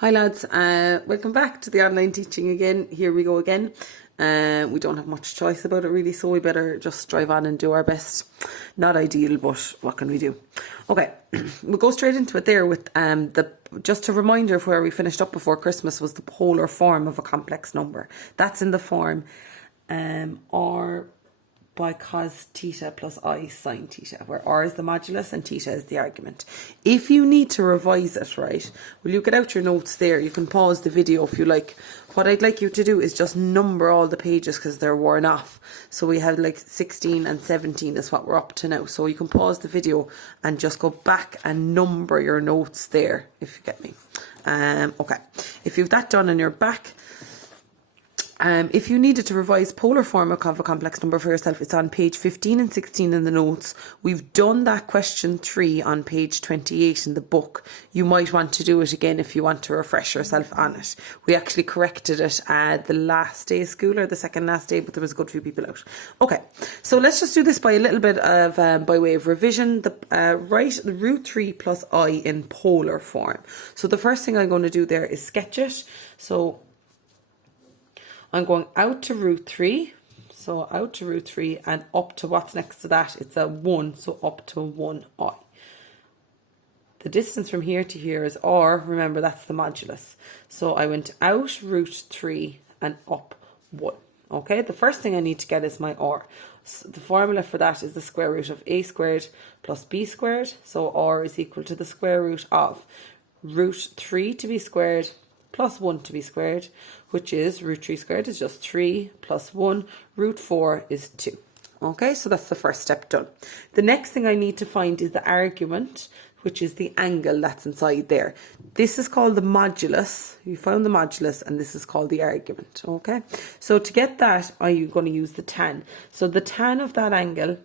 Hi lads, welcome back to the online teaching again. Here we go again. We don't have much choice about it really, so we better just drive on and do our best. Not ideal, but what can we do? Okay, we'll go straight into it there with just a reminder of where we finished up before Christmas was the polar form of a complex number. That's in the form r by cos theta plus I sine theta, where r is the modulus and theta is the argument. If you need to revise it, right, will you get out your notes there? You can pause the video if you like. What I'd like you to do is just number all the pages because they're worn off. So we have like 16 and 17 is what we're up to now. So you can pause the video and just go back and number your notes there, if you get me. Okay, if you've that done and you're back, if you needed to revise polar form of a complex number for yourself, it's on page 15 and 16 in the notes. We've done that question 3 on page 28 in the book. You might want to do it again if you want to refresh yourself on it. We actually corrected it at the last day of school or the second last day, but there was a good few people out. Okay, so let's just do this by a little bit of by way of revision. Write the root 3 plus I in polar form. So the first thing I'm going to do there is sketch it. So I'm going out to root 3, so out to root 3 and up to what's next to that, it's a 1, so up to 1i. The distance from here to here is r, remember that's the modulus. So I went out root 3 and up 1. Okay, the first thing I need to get is my r. So the formula for that is the square root of a squared plus b squared, so r is equal to the square root of root 3 to be squared plus 1 to be squared, which is root 3 squared is just 3 plus 1, root 4 is 2. Okay, so that's the first step done. The next thing I need to find is the argument, which is the angle that's inside there. This is called the modulus. You found the modulus and this is called the argument. Okay, so to get that, I'm going to use the tan. So the tan of that angle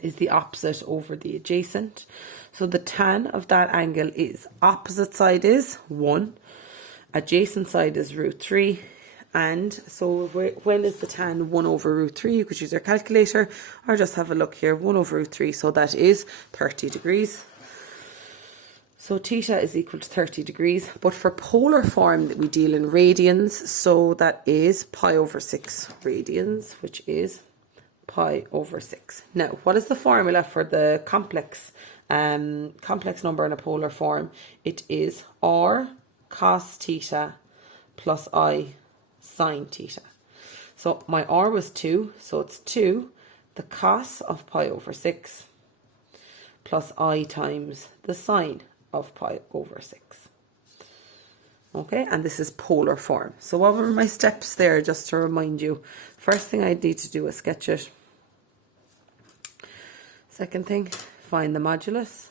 is the opposite over the adjacent. So the tan of that angle is opposite side is 1. Adjacent side is root 3, and so when is the tan 1 over root 3? You could use your calculator or just have a look here. 1 over root 3, so that is 30 degrees. So theta is equal to 30 degrees, but for polar form we deal in radians, so that is pi over 6 radians, which is pi over 6. Now, what is the formula for the complex number in a polar form? It is r cos theta plus I sine theta. So my r was 2, so it's 2 the cos of pi over 6 plus I times the sine of pi over 6. Okay, and this is polar form. So what were my steps there, just to remind you? First thing I need to do is sketch it. Second thing, find the modulus.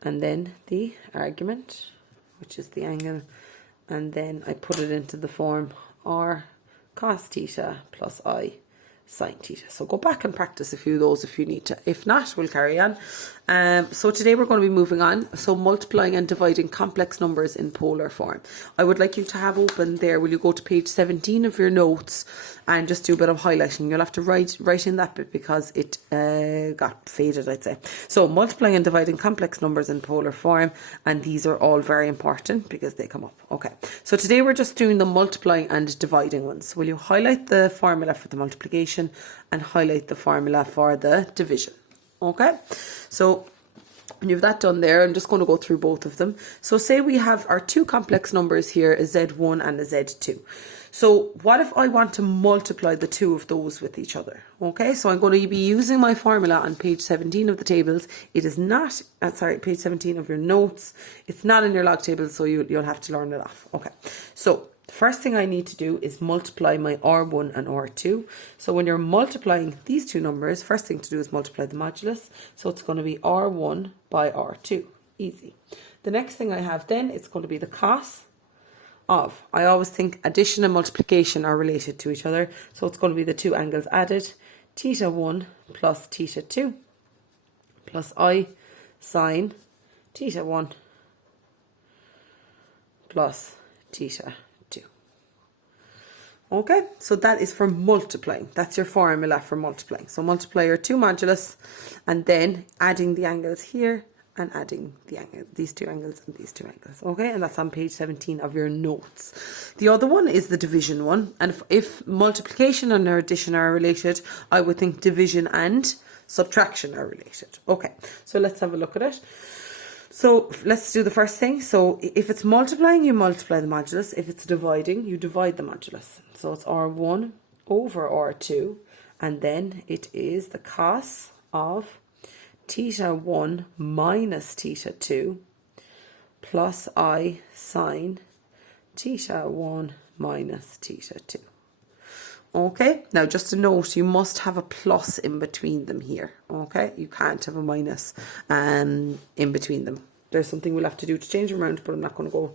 And then the argument, which is the angle, and then I put it into the form r cos theta plus I sine theta. So go back and practice a few of those if you need to. If not, we'll carry on. So today we're going to be moving on. So multiplying and dividing complex numbers in polar form. I would like you to have open there, will you go to page 17 of your notes and just do a bit of highlighting. You'll have to write in that bit because it got faded, I'd say. So multiplying and dividing complex numbers in polar form, and these are all very important because they come up. Okay, so today we're just doing the multiplying and dividing ones. Will you highlight the formula for the multiplication and highlight the formula for the division? Okay, so when you have that done there, I'm just going to go through both of them. So say we have our two complex numbers here, a z1 and a z2. So what if I want to multiply the two of those with each other? Okay, so I'm going to be using my formula on page 17 of the tables. It is not, page 17 of your notes. It's not in your log table, so you'll have to learn it off. Okay, so the first thing I need to do is multiply my r1 and r2. So when you're multiplying these two numbers, first thing to do is multiply the modulus. So it's going to be r1 by r2. Easy. The next thing I have then, it's going to be the cos of. I always think addition and multiplication are related to each other. So it's going to be the two angles added. Theta 1 plus theta 2 plus I sine theta 1 plus theta 2. Okay, so that is for multiplying. That's your formula for multiplying. So multiply your two modulus and then adding the angles here and adding these two angles and these two angles. Okay, and that's on page 17 of your notes. The other one is the division one. And if multiplication and addition are related, I would think division and subtraction are related. Okay, so let's have a look at it. So let's do the first thing. So if it's multiplying, you multiply the modulus. If it's dividing, you divide the modulus. So it's R1 over R2, and then it is the cos of theta 1 minus theta 2 plus I sine theta 1 minus theta 2. Okay, now just a note, you must have a plus in between them here. Okay, you can't have a minus in between them. There's something we'll have to do to change them around, but I'm not going to go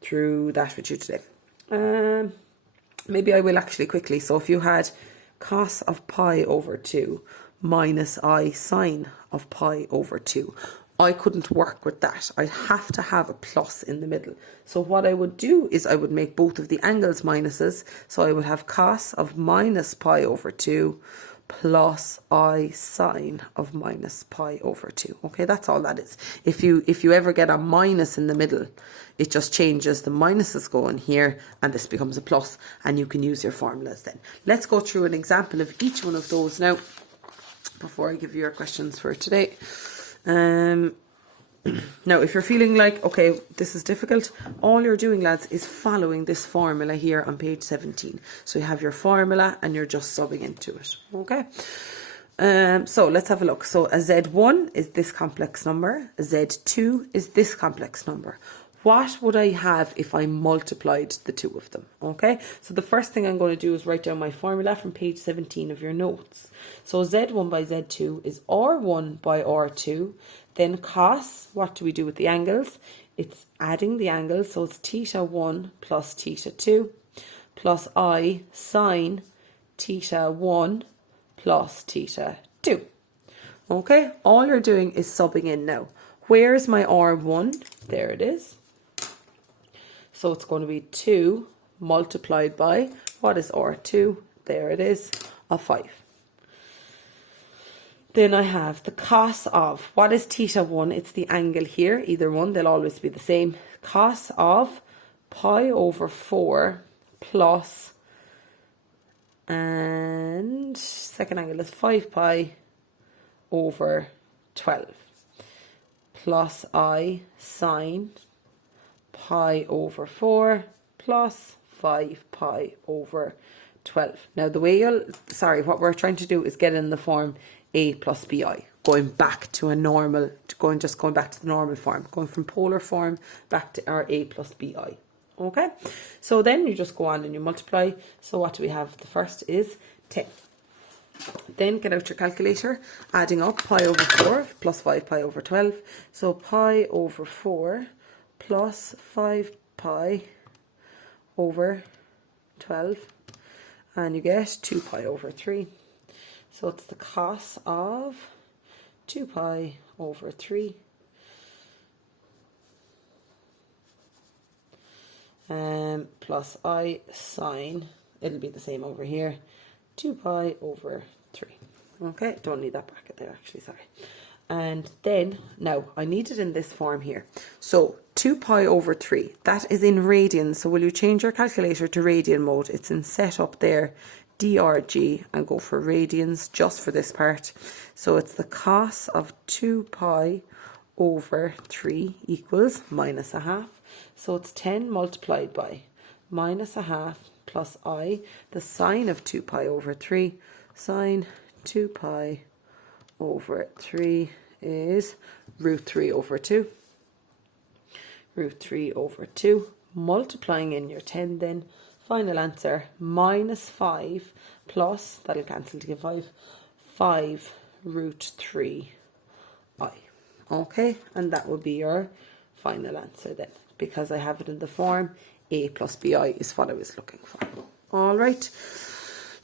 through that with you today. Maybe I will actually quickly. So if you had cos of pi over 2 minus I sine of pi over 2, I couldn't work with that. I'd have to have a plus in the middle. So what I would do is I would make both of the angles minuses. So I would have cos of minus pi over 2 plus I sine of minus pi over 2. Okay, that's all that is. If you ever get a minus in the middle, it just changes. The minuses go in here and this becomes a plus, and you can use your formulas then. Let's go through an example of each one of those now before I give you your questions for today. Now, if you're feeling like, okay, this is difficult, all you're doing, lads, is following this formula here on page 17. So you have your formula and you're just subbing into it, okay? So let's have a look. So a Z1 is this complex number, a Z2 is this complex number. What would I have if I multiplied the two of them? Okay, so the first thing I'm going to do is write down my formula from page 17 of your notes. So Z1 by Z2 is R1 by R2. Then cos, what do we do with the angles? It's adding the angles, so it's theta 1 plus theta 2 plus I sine theta 1 plus theta 2. Okay, all you're doing is subbing in now. Where's my R1? There it is. So it's going to be 2 multiplied by, what is R2? There it is, of 5. Then I have the cos of, what is theta 1? It's the angle here, either one, they'll always be the same. Cos of pi over 4 plus, and second angle is 5 pi over 12 plus I sine pi over 4 plus 5 pi over 12. Now the way what we're trying to do is get in the form a plus bi, going back to a normal, going back to the normal form, going from polar form back to our a plus bi. Okay, so then you just go on and you multiply. So what do we have? The first is 10. Then get out your calculator, adding up pi over 4 plus 5 pi over 12. So pi over 4 plus 5 pi over 12, and you get 2 pi over 3. So it's the cos of 2 pi over 3 plus I sine, it'll be the same over here, 2 pi over 3. Okay, don't need that bracket there actually, sorry. And then, now, I need it in this form here. So, 2 pi over 3, that is in radians. So, will you change your calculator to radian mode? It's in setup there, DRG, and go for radians just for this part. So, it's the cos of 2 pi over 3 equals minus a half. So, it's 10 multiplied by minus a half plus I, the sine of 2 pi over 3, sine 2 pi over 3 is root 3 over 2. Root 3 over 2. Multiplying in your 10 then. Final answer, minus 5 plus, that'll cancel to give 5, 5 root 3 I. Okay, and that would be your final answer then, because I have it in the form a plus bi is what I was looking for. All right.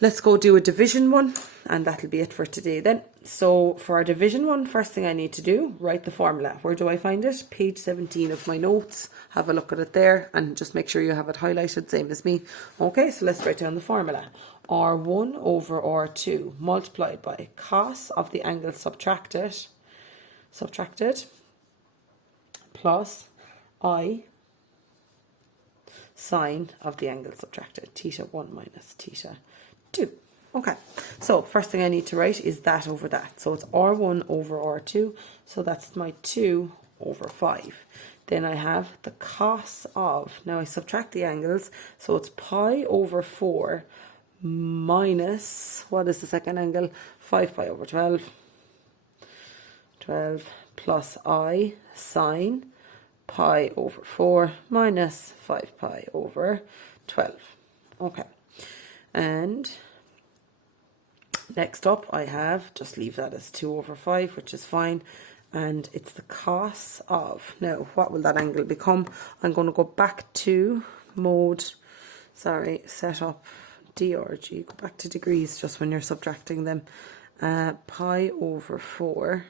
Let's go do a division one, and that'll be it for today then. So for our division one, first thing I need to do, write the formula. Where do I find it? Page 17 of my notes. Have a look at it there and just make sure you have it highlighted, same as me. Okay, so let's write down the formula. R1 over R2 multiplied by cos of the angle subtracted plus I sine of the angle subtracted, theta 1 minus theta 2. Okay, so first thing I need to write is that over that. So it's R1 over R2, so that's my 2 over 5. Then I have the cos of, now I subtract the angles, so it's pi over 4 minus, what is the second angle? 5 pi over 12. 12 plus I sine pi over 4 minus 5 pi over 12. Okay, and next up I have, just leave that as 2 over 5, which is fine, and it's the cos of, now what will that angle become? I'm going to go back to set up DRG, go back to degrees just when you're subtracting them. Pi over 4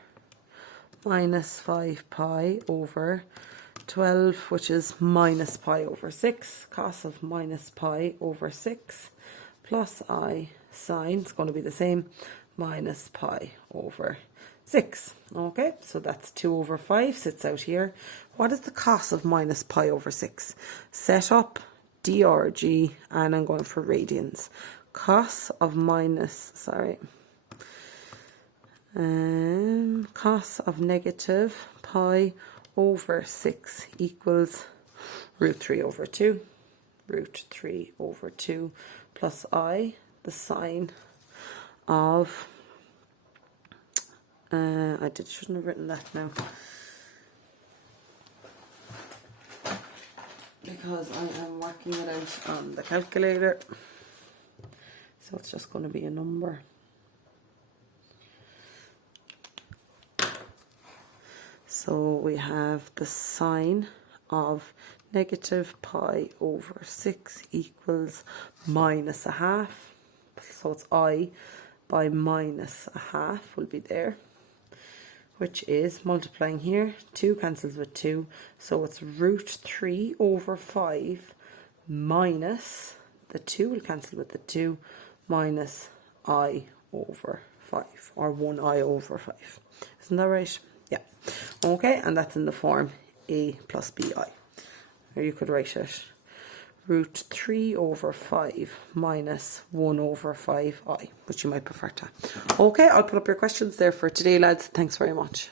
minus 5 pi over 12, which is minus pi over 6, cos of minus pi over 6, plus I sine, it's going to be the same, minus pi over 6. Okay, so that's 2 over 5, sits out here. What is the cos of minus pi over 6? Set up DRG, and I'm going for radians. Cos of cos of negative pi over 6 equals root 3 over 2, root 3 over 2 plus I, the sine of, shouldn't have written that now, because I am working it out on the calculator, so it's just going to be a number. So we have the sine of negative pi over 6 equals minus a half. So it's I by minus a half will be there, which is multiplying here. 2 cancels with 2. So it's root 3 over 5 minus, the 2 will cancel with the 2, minus I over 5, or 1I over 5. Isn't that right? Yeah. Okay, and that's in the form A plus BI. Or you could write it root 3 over 5 minus 1 over 5I, which you might prefer to. Okay, I'll put up your questions there for today, lads. Thanks very much.